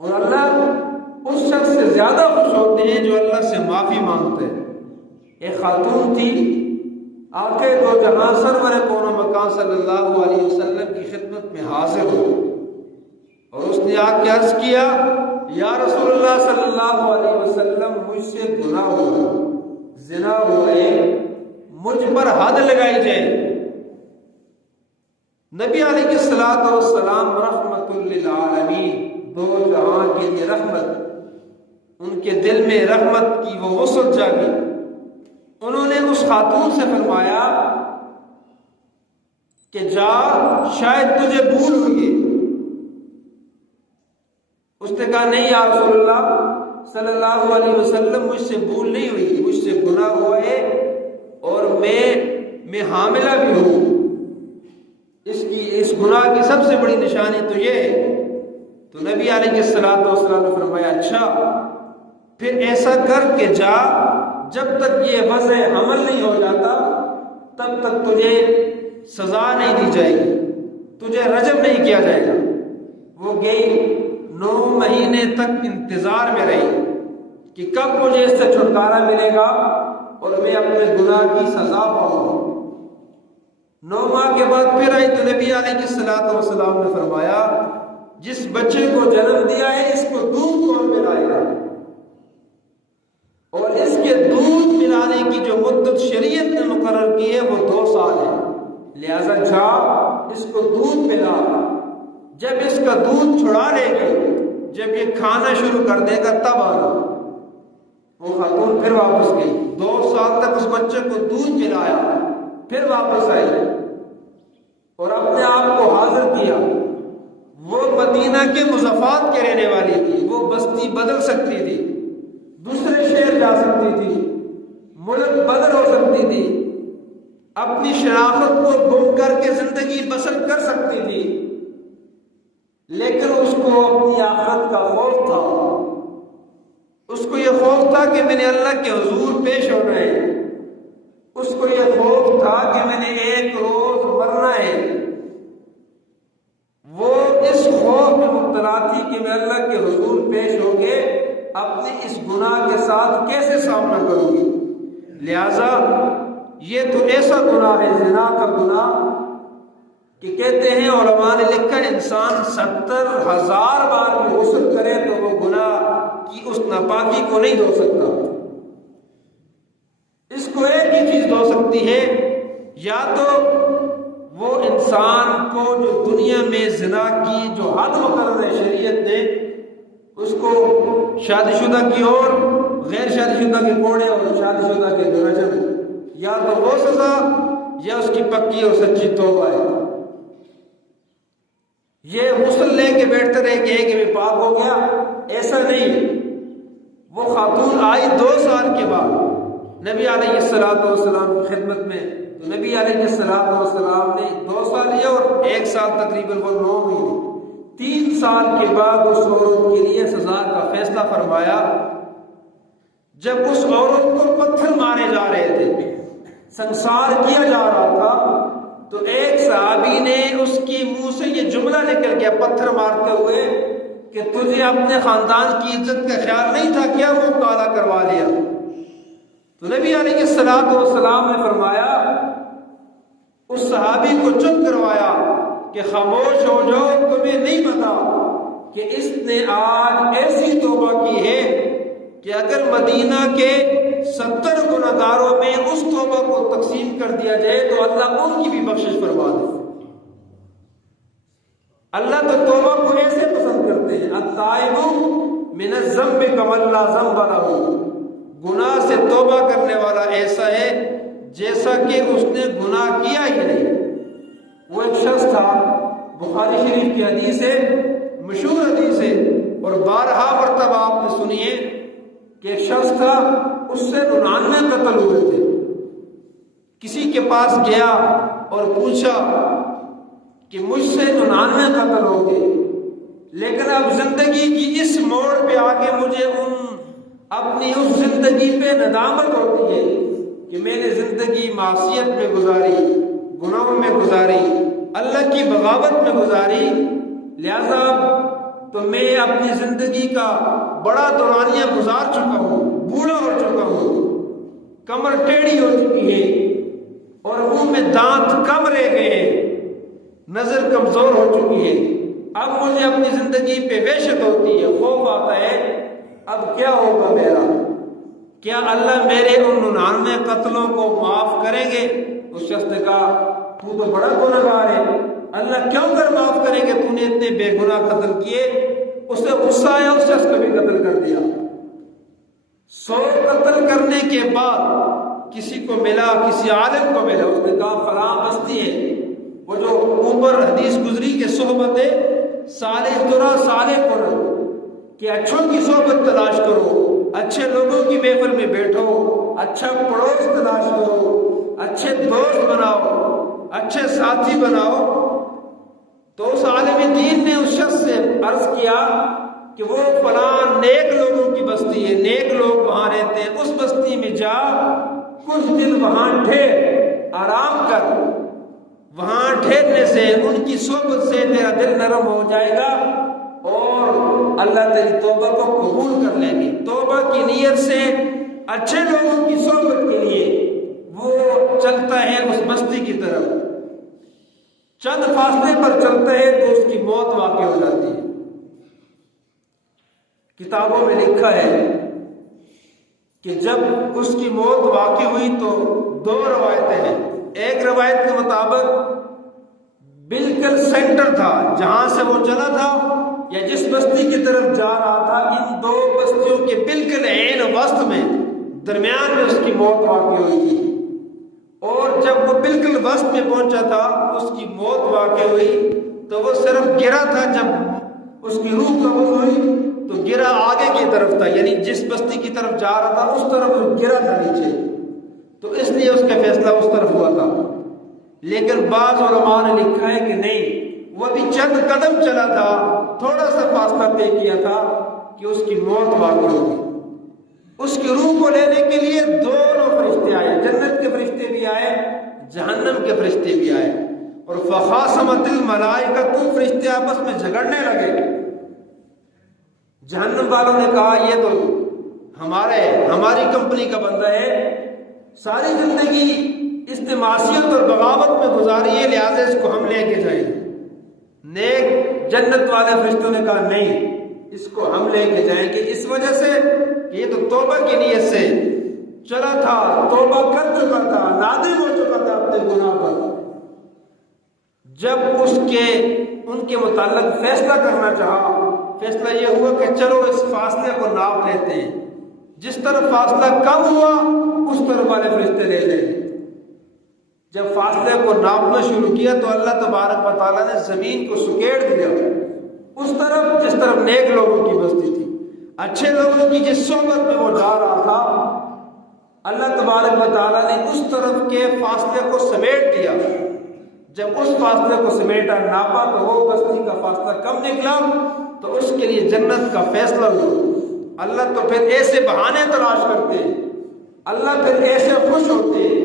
اور اللہ اس شخص سے زیادہ خوش ہوتے ہیں جو اللہ سے معافی مانگتے ہیں۔ ایک خاتون تھی، آقا دو جہاں سرور کون و مکان صلی اللہ علیہ وسلم کی خدمت میں حاضر ہو، اور اس نے آ کے عرض کیا، یا رسول اللہ صلی اللہ علیہ وسلم، مجھ سے گناہ ہوا، زنا ہوا ہے، مجھ پر حد لگائی جائے۔ نبی علیہ الصلوۃ والسلام رحمت للعالمین، دو جہاں کے لیے رحمت، ان کے دل میں رحمت کی وہ وسعت جاگی۔ انہوں نے اس خاتون سے فرمایا کہ جا، شاید تجھے بھول ہوئی ہے۔ اس نے کہا نہیں یا رسول اللہ صلی اللہ علیہ وسلم، مجھ سے بھول نہیں ہوئی، مجھ سے گناہ ہوا ہے، اور میں حاملہ بھی ہوں۔ اس گناہ کی سب سے بڑی نشانی تو یہ ہے۔ تو نبی علیہ الصلوۃ والسلام نے فرمایا اچھا، پھر ایسا کر کے جا، جب تک یہ وضع حمل نہیں ہو جاتا تب تک تجھے سزا نہیں دی جائے گی، تجھے رجم نہیں کیا جائے گا۔ وہ گئی، 9 مہینے تک انتظار میں رہی کہ کب مجھے اس سے چھٹکارا ملے گا اور میں اپنے گناہ کی سزا پاؤں گا۔ 9 ماہ کے بعد پھر آئی تو نبی علیہ الصلوۃ والسلام نے فرمایا، جس بچے کو جنم دیا ہے اس کو دودھ کون پلائے گا؟ اور اس کے دودھ پلانے کی جو مدت شریعت نے مقرر کی ہے وہ 2 سال ہے، لہذا جا اس کو دودھ پلا۔ جب اس کا دودھ چھڑا لے گی، جب یہ کھانا شروع کر دے گا تب آنا۔ وہ خاتون پھر واپس گئی، 2 سال تک اس بچے کو دودھ پلایا، پھر واپس آئی اور اپنے آپ کو حاضر کیا۔ وہ مدینہ کے مضافات کے رہنے والی تھی، وہ بستی بدل سکتی تھی، دوسرے شہر جا سکتی تھی، ملک بدل ہو سکتی تھی، اپنی شناخت کو گم کر کے زندگی بسر کر سکتی تھی، لیکن اس کو اپنی آخرت کا خوف تھا۔ اس کو یہ خوف تھا کہ میں نے اللہ کے حضور پیش ہونا ہے، اس کو یہ خوف تھا کہ میں نے ایک روز مرنا ہے۔ وہ اس خوف میں مبتلا تھی کہ میں اللہ کے حضور پیش ہو کے اپنے اس گناہ کے ساتھ کیسے سامنا کروں گی۔ لہذا یہ تو ایسا گناہ ہے، زنا کا گناہ، کہ کہتے ہیں علماء نے لکھا انسان 70,000 بار بھی غسل کرے تو وہ گناہ کی اس ناپاکی کو نہیں دھو سکتا۔ اس کو ایک ہی چیز دھو سکتی ہے، یا تو وہ انسان کو جو دنیا میں زنا کی جو حد مقرر ہے شریعت نے، اس کو شادی شدہ کی اور غیر شادی شدہ کے کوڑے اور شادی شدہ کے رجم، یا تو وہ سزا یا اس کی پکی اور سچی توبہ ہے۔ یہ غسل لے کے بیٹھتے رہے کہ میں پاک ہو گیا، ایسا نہیں۔ وہ خاتون آئی 2 سال کے بعد نبی علیہ الصلوۃ والسلام کی خدمت میں، تو نبی علیہ الصلوۃ والسلام نے 2 سال لیا اور 1 سال تقریباً وہ 9 مہینے، 3 سال کے بعد اس عورت کے لیے سزا کا فیصلہ فرمایا۔ جب اس عورت کو پتھر مارے جا رہے تھے، سنسار کیا جا رہا تھا، تو ایک صحابی نے اس کی منہ سے یہ جملہ نکل گیا پتھر مارتے ہوئے کہ تجھے اپنے خاندان کی عزت کا خیال نہیں تھا، کیا منہ کالا کروا لیا؟ تو نبی علیہ الصلوۃ والسلام نے فرمایا، اس صحابی کو چپ کروایا کہ خاموش ہو جاؤ، تمہیں نہیں پتا کہ اس نے آج ایسی توبہ کی ہے کہ اگر مدینہ کے 70 گنہگاروں میں اس توبہ کو تقسیم کر دیا جائے تو اللہ ان کی بھی بخشش فرما دے۔ اللہ تو توبہ کو ایسے پسند کرتے ہیں، التائب من الذنب کمن لا ذنب لہ، گناہ سے توبہ کرنے والا ایسا ہے جیسا کہ اس نے گناہ کیا ہی نہیں۔ وہ ایک شخص تھا، بخاری شریف کی حدیث ہے، مشہور حدیث ہے، اور بارہا مرتبہ آپ نے سنی ہے کہ ایک شخص تھا، اس سے 99 قتل ہوئے تھے۔ کسی کے پاس گیا اور پوچھا کہ مجھ سے 99 قتل ہو گئے، لیکن اب زندگی کی اس موڑ پہ آگے مجھے اپنی اس زندگی پہ ندامت ہوتی ہے کہ میں نے زندگی معصیت میں گزاری، گناہوں میں گزاری، اللہ کی بغاوت میں گزاری، لہذا تو میں اپنی زندگی کا بڑا دورانیہ گزار چکا ہوں، بوڑھا ہو چکا ہوں، کمر ٹیڑھی ہو چکی ہے اور منہ میں دانت کم رہ گئے ہیں، نظر کمزور ہو چکی ہے۔ اب مجھے اپنی زندگی پہ وحشت ہوتی ہے، خوف آتا ہے، اب کیا ہوگا میرا؟ کیا اللہ میرے ان 99 قتلوں کو معاف کریں گے؟ اس شخص نے کہا تو تو بڑا گنہگار ہے، اللہ کیوں کر معاف کریں گے؟ تو نے اتنے بے گناہ قتل کیے۔ اس سے غصہ آیا، اس شخص کو بھی قتل کر دیا۔ 100 قتل کرنے کے بعد کسی کو ملا، کسی عالم کو ملا، اس نے کہا فلاں بستی ہے، وہ جو اوپر حدیث گزری کہ صحبت صالح ترا صالح قرن، کہ اچھوں کی صحبت تلاش کرو، اچھے لوگوں کی محفل میں بیٹھو، اچھا پڑوس تلاش کرو، اچھے دوست بناؤ، اچھے ساتھی بناؤ۔ تو اس عالم دین نے اس شخص سے عرض کیا کہ وہ فلاں نیک لوگوں کی بستی ہے، نیک لوگ وہاں رہتے ہیں، اس بستی میں جا، کچھ دن وہاں ٹھہر، آرام کر۔ وہاں ٹھہرنے سے، ان کی صحبت سے تیرا دل نرم ہو جائے گا اور اللہ تیری توبہ کو قبول کر لیں گے۔ توبہ کی نیت سے اچھے لوگوں کی صحبت کے لیے وہ چلتا ہے اس بستی کی طرف، چند فاصلے پر چلتا ہے تو اس کی موت واقع ہو جاتی ہے۔ کتابوں میں لکھا ہے کہ جب اس کی موت واقع ہوئی تو 2 روایتیں ہیں۔ ایک روایت کے مطابق بالکل سینٹر تھا، جہاں سے وہ چلا تھا یا جس بستی کی طرف جا رہا تھا، ان 2 بستیوں کے بالکل عین وسط میں، درمیان میں اس کی موت واقع ہوئی تھی۔ اور جب وہ بالکل وسط میں پہنچا تھا، اس کی موت واقع ہوئی تو وہ صرف گرا تھا۔ جب اس کی روح قبض ہوئی تو گرا آگے کی طرف تھا، یعنی جس بستی کی طرف جا رہا تھا اس طرف وہ گرا تھا نیچے، تو اس لیے اس کا فیصلہ اس طرف ہوا تھا۔ لیکن بعض علماء نے لکھا ہے کہ نہیں، وہ بھی چند قدم چلا تھا، تھوڑا سا فاصلہ طے کیا تھا کہ اس کی موت واقع ہوگی۔ اس کی روح کو لینے کے لیے 2 فرشتے آئے، جنت کے فرشتے بھی آئے، جہنم کے فرشتے بھی آئے، اور فخاصمت الملائکۃ، فرشتے آپس میں جھگڑنے لگے۔ جہنم والوں نے کہا یہ تو ہماری کمپنی کا بندہ ہے، ساری زندگی استماسیت اور بغاوت میں گزاری ہے، لہٰذا اس کو ہم لے کے جائیں گے۔ نیک جنت والے فرشتوں نے کہا نہیں، اس کو ہم لے کے جائیں گے، اس وجہ سے کہ یہ تو توبہ کی نیت سے چلا تھا، توبہ کر چکا تھا، نادم ہو چکا تھا اپنے گناہ پر۔ جب ان کے متعلق فیصلہ کرنا چاہا، فیصلہ یہ ہوا کہ چلو اس فاصلے کو ناپ لیتے ہیں، جس طرف فاصلہ کم ہوا اس طرف والے فرشتے لے لیں۔ جب فاصلے کو ناپنا شروع کیا تو اللہ تبارک و تعالیٰ نے زمین کو سکیڑ دیا اس طرف جس طرف نیک لوگوں کی بستی تھی، اچھے لوگوں کی جس صحبت میں وہ جا رہا تھا، اللہ تبارک و تعالیٰ نے اس طرف کے فاصلے کو سمیٹ دیا۔ جب اس فاصلے کو سمیٹا، ناپا تو وہ بستی کا فاصلہ کم نکلا تو اس کے لیے جنت کا فیصلہ ہوا۔ اللہ تو پھر ایسے بہانے تلاش کرتے ہیں، اللہ پھر ایسے خوش ہوتے ہیں